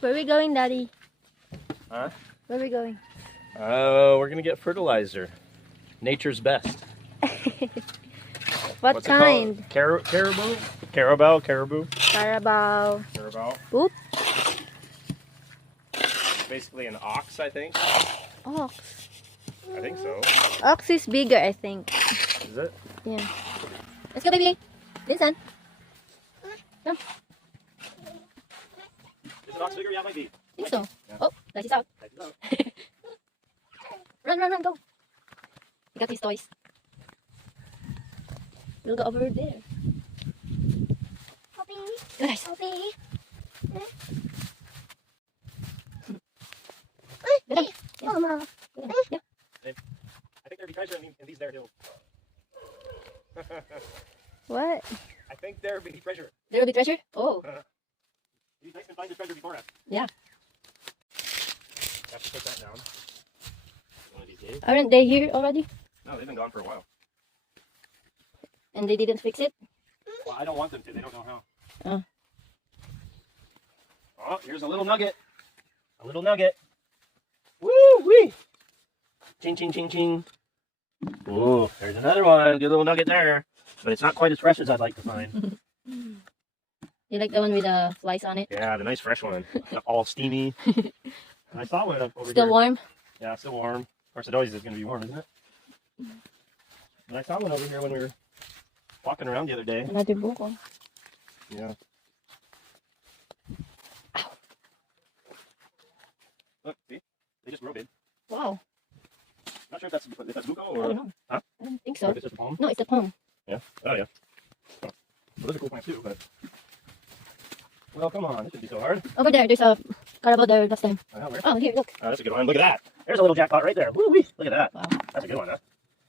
Where are we going, Daddy? Huh? Where are we going? We're gonna get fertilizer. Nature's best. What What's kind? It called? Carabao? Carabao? Caribou? CARABAO. Carabao. Oop. Basically an ox, I think. Ox. I think so. Ox is bigger, I think. Is it? Yeah. Let's go, baby. Listen. Come. Is an ox bigger? Yeah, it might be. I think so. Yeah. Oh, that is out. Run, run, run, go. He got his toys. We'll go over there. Poppy. Guys. Poppy. Get up. Oh, Mama. Yeah. I think there'd be treasure in these there hills. What? I think there'd be treasure. There will be treasure? Oh. It'd be nice to find the treasure before us. Yeah. Have to put that down. One of these days. Aren't they here already? No, they've been gone for a while. And they didn't fix it? Well, I don't want them to. They don't know how. Oh. Oh, here's a little nugget. A little nugget. Woo-wee! Ching, ching, ching, ching. Ooh, there's another one. Good little nugget there. But it's not quite as fresh as I'd like to find. You like the one with the flies on it? Yeah, the nice fresh one. All steamy. I saw one over Still here. warm? Yeah, still warm. Of course, it always is going to be warm, isn't it? And I saw one over here when we were walking around the other day. Another bohol. Yeah. Look, see? They just rotated. Wow. Not sure if that's buko I or... don't know. Huh? I don't think Or so. if it's just a palm. No, it's the palm. Yeah. Oh, yeah. Oh. Well, those are cool plants too, but... Well, come on. This shouldn't be so hard. Over there, there's a CARABAO there last time. Where? Oh, here, look. That's a good one. Look at that. There's a little jackpot right there. Woo-wee. Look at that. Wow. That's a good one, huh?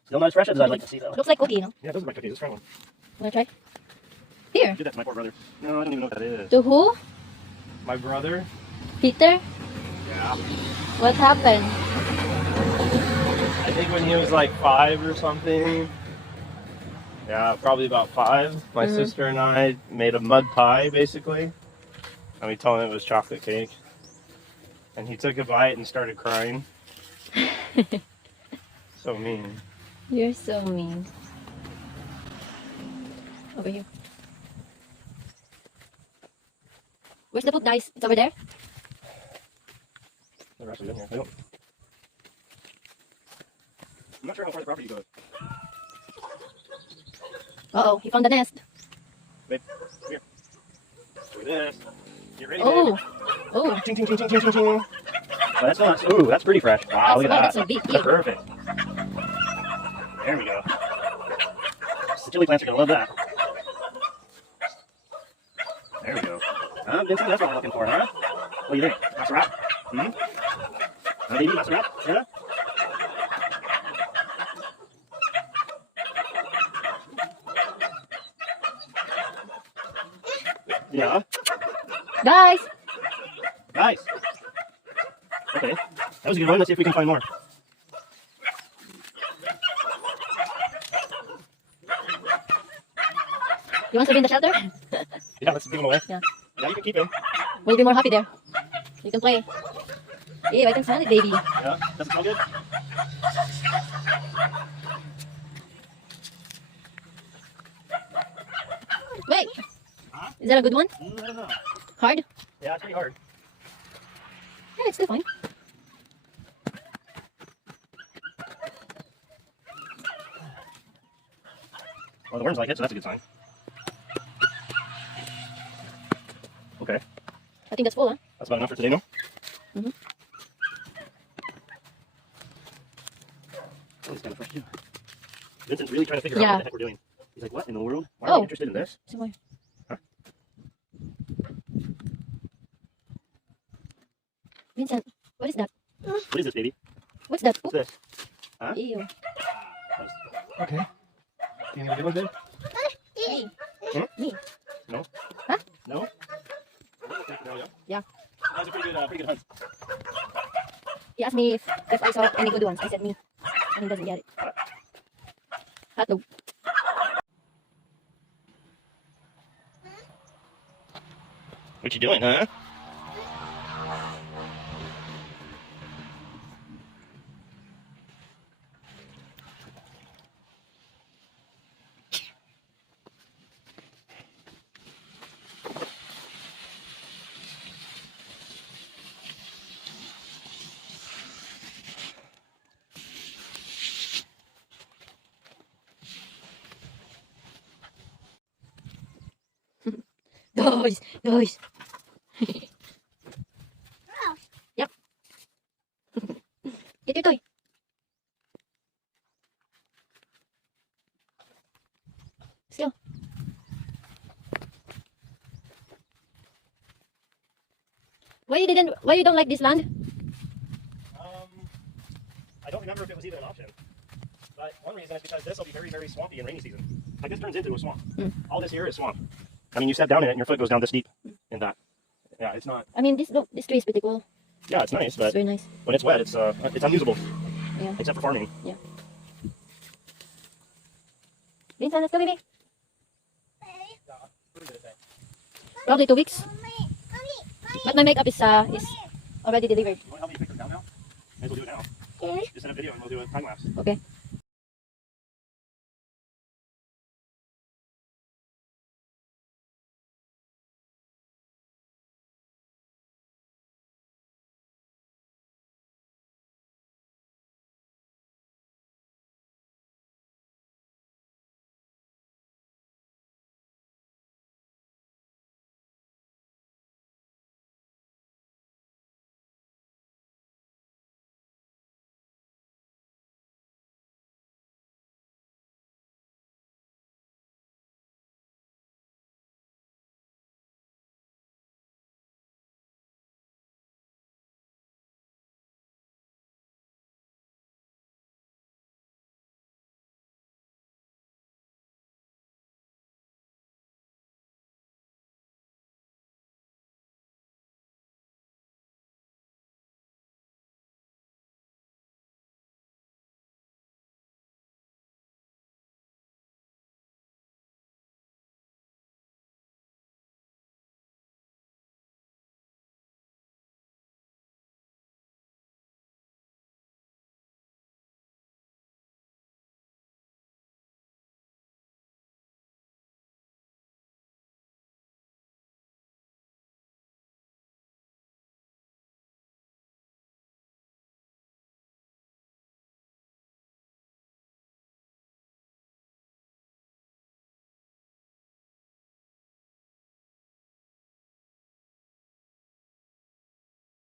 Still not as fresh as I'd like to see, though. Looks like cookie, you know? Yeah, those are my cookies. Let's try one. Wanna try? Here. Did that to my poor brother. No, I don't even know what that is. To who? My brother? Peter? Yeah. What happened? I think when he was like 5 or something. Yeah, probably about 5. My sister and I made a mud pie, basically. And we told him it was chocolate cake. And he took a bite and started crying. So mean. You're so mean. Over here. Where's the food, guys? It's over there? They're actually in here. I don't... I'm not sure how far the property goes. Uh-oh, he found the nest. Babe, come here. Look at this. Get ready, Oh. babe. Oh. Ching, ching, ching, ching, ching, ching, ching. Oh, that's not... Ooh, that's pretty fresh. Wow, look at that. That's so big. That's perfect. There we go. The chili plants are going to love that. There we go. Vincent, that's what I'm looking for, huh? What do you think? That's a wrap? Hmm? Maybe that's a wrap? Yeah? Yeah. Guys! Nice. Okay. That was a good one. Let's see if we can find more. You want to be in the shelter? Yeah, let's give him away. Yeah. Yeah, you can keep him. We'll be more happy there. You can play. Ew, I can smell it, baby. Yeah. Does it smell good? Wait! Huh? Is that a good one? I don't know. Hard? Yeah, it's pretty hard. Yeah, it's still fine. Well, the worms like it, so that's a good sign. Okay. I think that's full, huh? That's about enough for today, no? Mm-hmm. Oh, it's kind of fresh, too. Vincent's really trying to figure out what the heck we're doing. He's like, what in the world? Why are we interested in this? Somewhere. Huh? Vincent, what is that? What is this, baby? What's that? What's this? Huh? Ew. Okay. Can you get a good one, babe? Me. Hmm? Me. No? Huh? No? No, yeah? Yeah. That was a pretty good hunt. He asked me if I saw any good ones. I said me. And he doesn't get it. Hot dog. What you doing, huh? Guys, guys. Yep. Get your toy. Let's go. Why you don't like this land? I don't remember if it was even an option. But one reason is because this will be very, very swampy in rainy season. Like this turns into a swamp. All this here is swamp. I mean, you step down in it and your foot goes down this deep in that. Yeah, it's not. I mean, this tree is pretty cool. Yeah, it's nice, but It's very nice. when it's wet, it's unusable. Yeah. Except for farming. Yeah. Vincent, let's go, baby. Probably 2 weeks. But my makeup is already delivered. You want to help me pick them down now? May as well do it now. Okay. Just send a video and we'll do a time lapse. Okay.